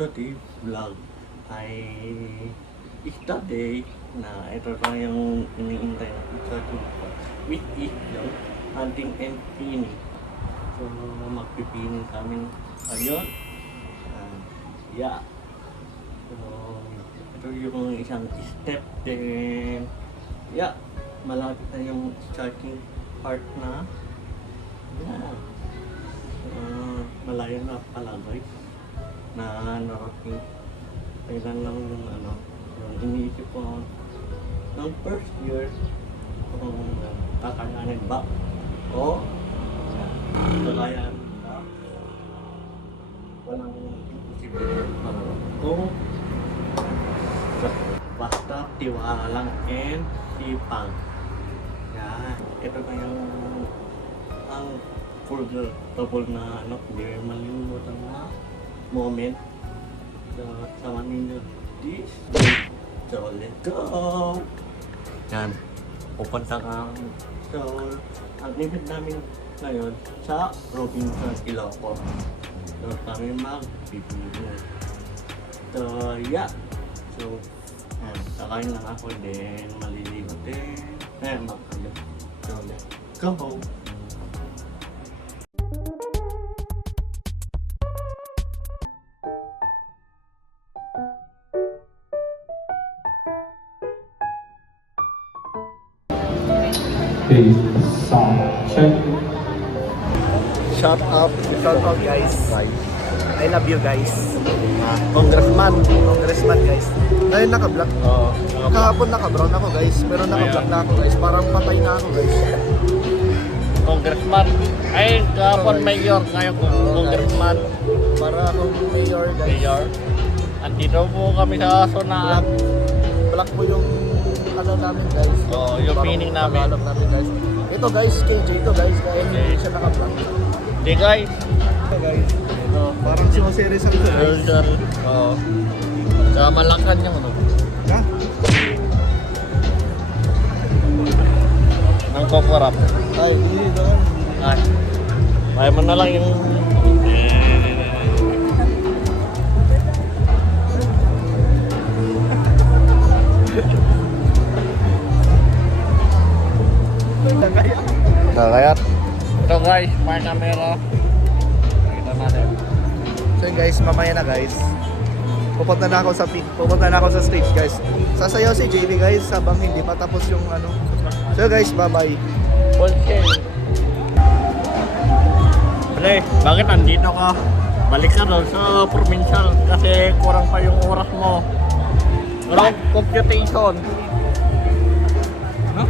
today's vlog ay Easter Day na ito na yung iniintay na Easter Day which is yung hunting and pinning. So magpipining kami ngayon. Yeah. So ito yung isang step then yeah, malapit na yung starting part na. Yeah. Malayo na pala guys na narating. Kailan lang yung yung iniisip ko ng first year kung kakayanin ba o kakayanin ba, walang imposible kung basta tiwala lang and sipag. Yan, ito na yung ang forgettable na hindi malimutan na moment. So, sama ninyo this day. So, let's go! Yan, pupunta ka. So, ang event namin ngayon sa Robinson, Ilocos. So, kami mag-pipino. So, yeah. So, yan, kakain lang ako din, maliligo din. Ayan, mag-pipino. So, let's go! Okay, sound check. Shout out guys. I love you guys. Congressman guys. Ngayon naka-vlog. Kahapon naka-brown ako guys, pero naka-vlog na ako guys. Parang patay na ako guys. Congressman. Ay, kahapon mayor. Ngayon congressman. Para akong mayor guys. Mayor. Andito po kami sa Sonaan. Black po yung ano namin guys. Yung Parang pining namin. Tagalog namin guys. Ito guys, KJ ito guys. Kaya hindi siya naka-vlog. Di guys. Ito guys. Parang sumaseries ang ito guys. Oo. Sa Malacan yung Ha? ng kokorap. Ay, hindi doon. Ay. Kaya mo na lang yung Kaya ito guys, may camera. Kita natin. so yun guys, mamaya na guys. Pupunta na ako sa stage guys. Sasayaw si JB guys habang hindi pa tapos yung ano. So guys, bye-bye. Okay. Pre, bakit andito ka? Balik ka doon sa provincial kasi kurang pa yung oras mo. Wrong computation. Ano?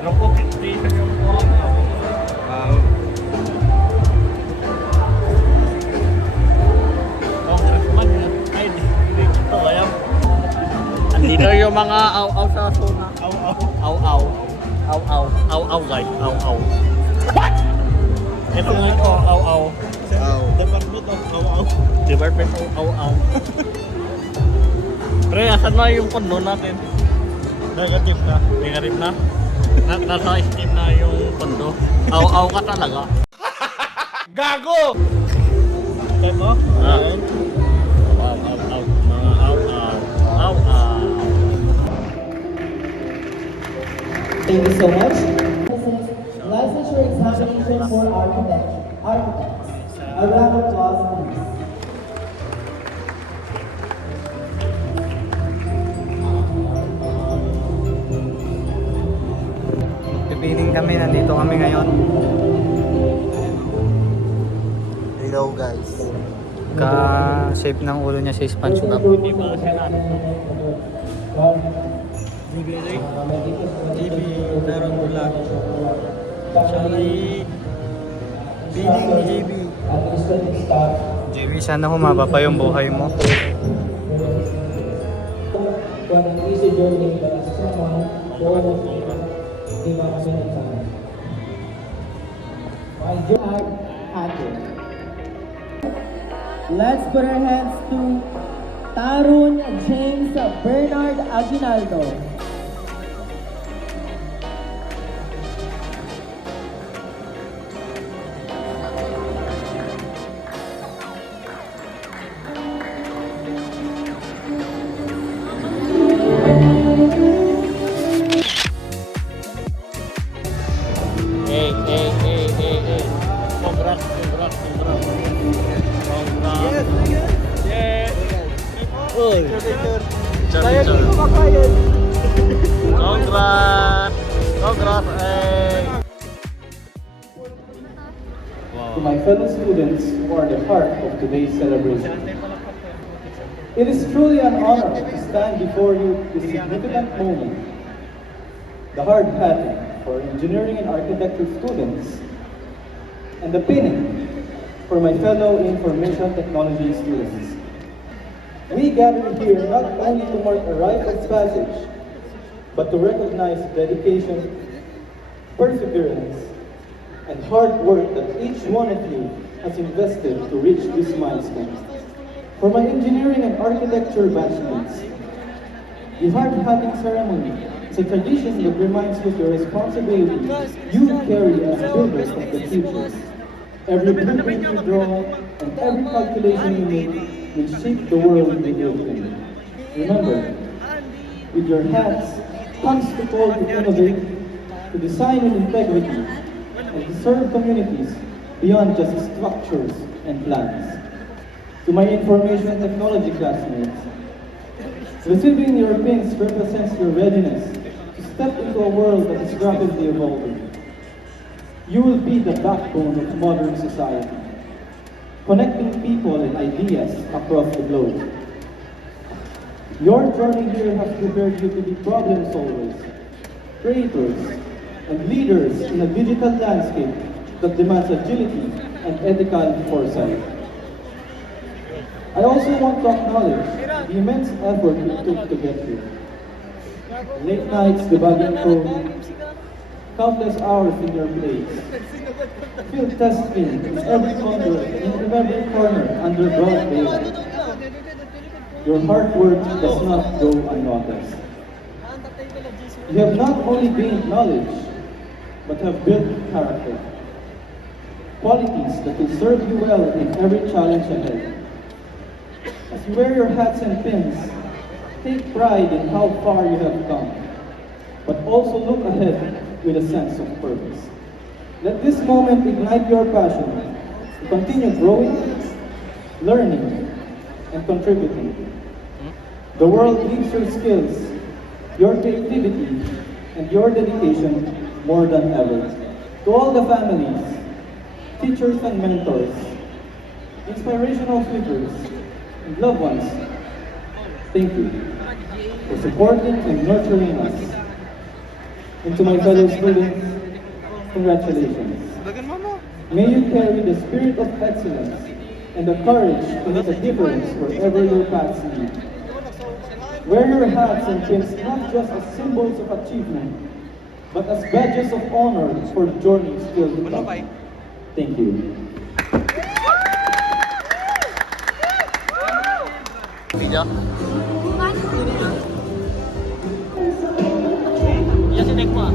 Wrong computation yung oras mo. Congressman yan. Ay, dito kaya. Andito yung mga aw-aw sa zona. Aw-aw. Aw-aw. Aw-aw. Aw-aw guys. Aw-aw. What? Ito nga ito. Aw-aw. Department of Aw-aw. Department of Aw-aw. Pre, asan na yung kondo natin? Negative na. Negative na? Nasa steam na yung kondo. Aw-aw ka talaga. Gago! Time mo? Aw-aw. Mga aw-aw. Aw-aw. Thank you so much. Licensure examination for architects. A round of applause, please. Pipiling kami, nandito kami ngayon. Hello guys. Ka-shape ng ulo niya sa SpongeBob. Hindi ba kasi na? TV, Darang Bulag. Sorry. Bining ni JB. JB, sana humaba pa yung buhay mo. Let's put our hands to Tarun James Bernard Aguinaldo. fellow students who are the heart of today's celebration. It is truly an honor to stand before you this significant moment. The hard hat for engineering and architecture students, and the pinning for my fellow information technology students. We gather here not only to mark a rite of passage, but to recognize dedication, perseverance, and hard work that each one of you has invested to reach this milestone. For my engineering and architecture batchmates, the hard-hatting ceremony is a tradition that reminds you of the responsibility you carry as builders of the future. Every blueprint you draw and every calculation you make will shape the world we live in. Remember, with your hands comes the call to innovate, to design with integrity, and to serve communities beyond just structures and plans. To my information technology classmates, receiving your pins represents your readiness to step into a world that is rapidly evolving. You will be the backbone of modern society, connecting people and ideas across the globe. Your journey here has prepared you to be problem solvers, creators, and leaders in a digital landscape that demands agility and ethical foresight. I also want to acknowledge the immense effort you took to get here. Late nights debugging code, countless hours in your place, field testing in every corner under broad daylight. Your hard work does not go unnoticed. You have not only gained knowledge, but have built character. Qualities that will serve you well in every challenge ahead. As you wear your hats and pins, take pride in how far you have come, but also look ahead with a sense of purpose. Let this moment ignite your passion to continue growing, learning, and contributing. The world needs your skills, your creativity, and your dedication more than ever. To all the families, teachers and mentors, inspirational figures, and loved ones, thank you for supporting and nurturing us. And to my fellow students, congratulations. May you carry the spirit of excellence and the courage to make a difference wherever your paths lead. Wear your hats and pins not just as symbols of achievement, but as badges of honor for journeys still to come. Thank you. Video? Iya si Tek mo ah.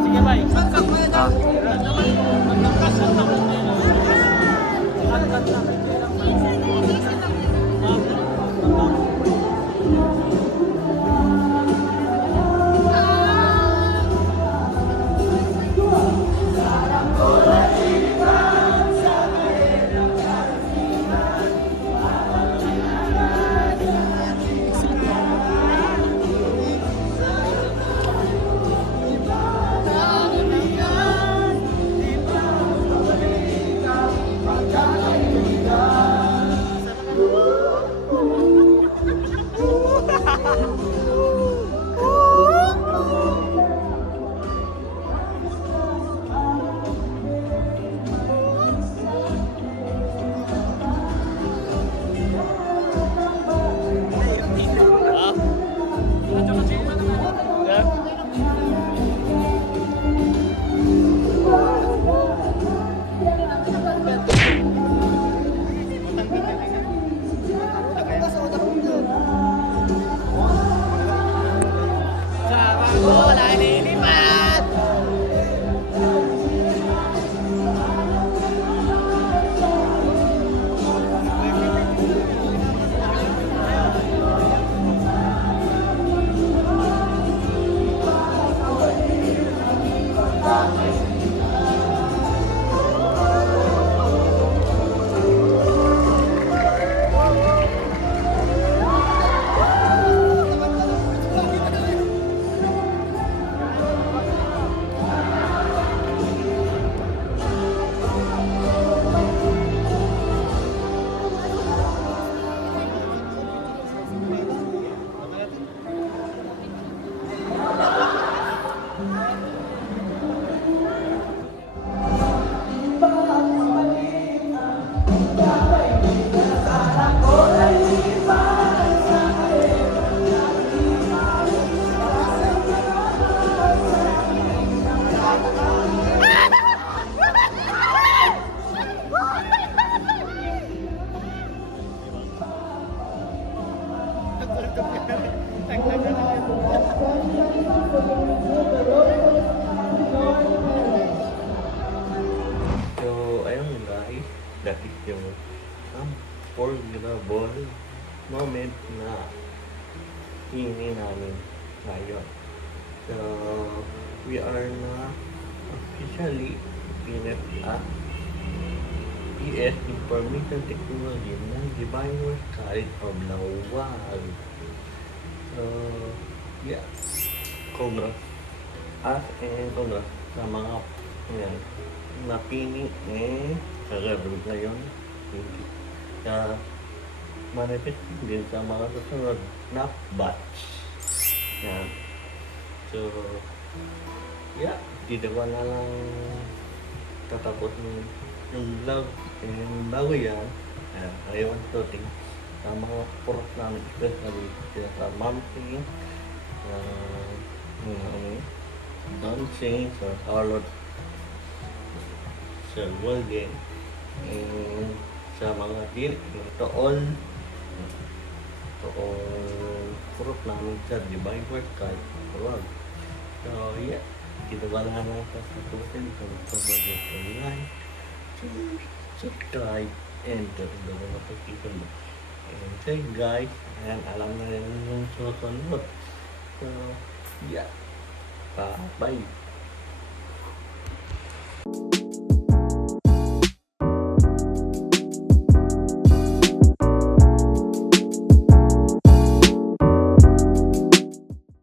Sige bay. pini namin ngayon. So, we are na officially PNFA ES Information Technology ng Divine College of Lawag. So, yeah. Congrats. Congrats sa mga yan, napini kagabi ngayon. Sa manifest din sa mga susunod na batch. Yan. So, yeah. Dito ko na lang tatapos yung vlog. And bago yan, I want to thank sa mga purok namin, especially sila sa Mamsi, dancing, sa Charlotte, sa Golden, and sa mga to all purok namin sa Divine Word Card. So, yeah. Dito ba lang naman sa tutusin kung pag-like, subscribe, and turn the notification mo. And say guys, and alam na rin yung susunod. So, yeah. Bye.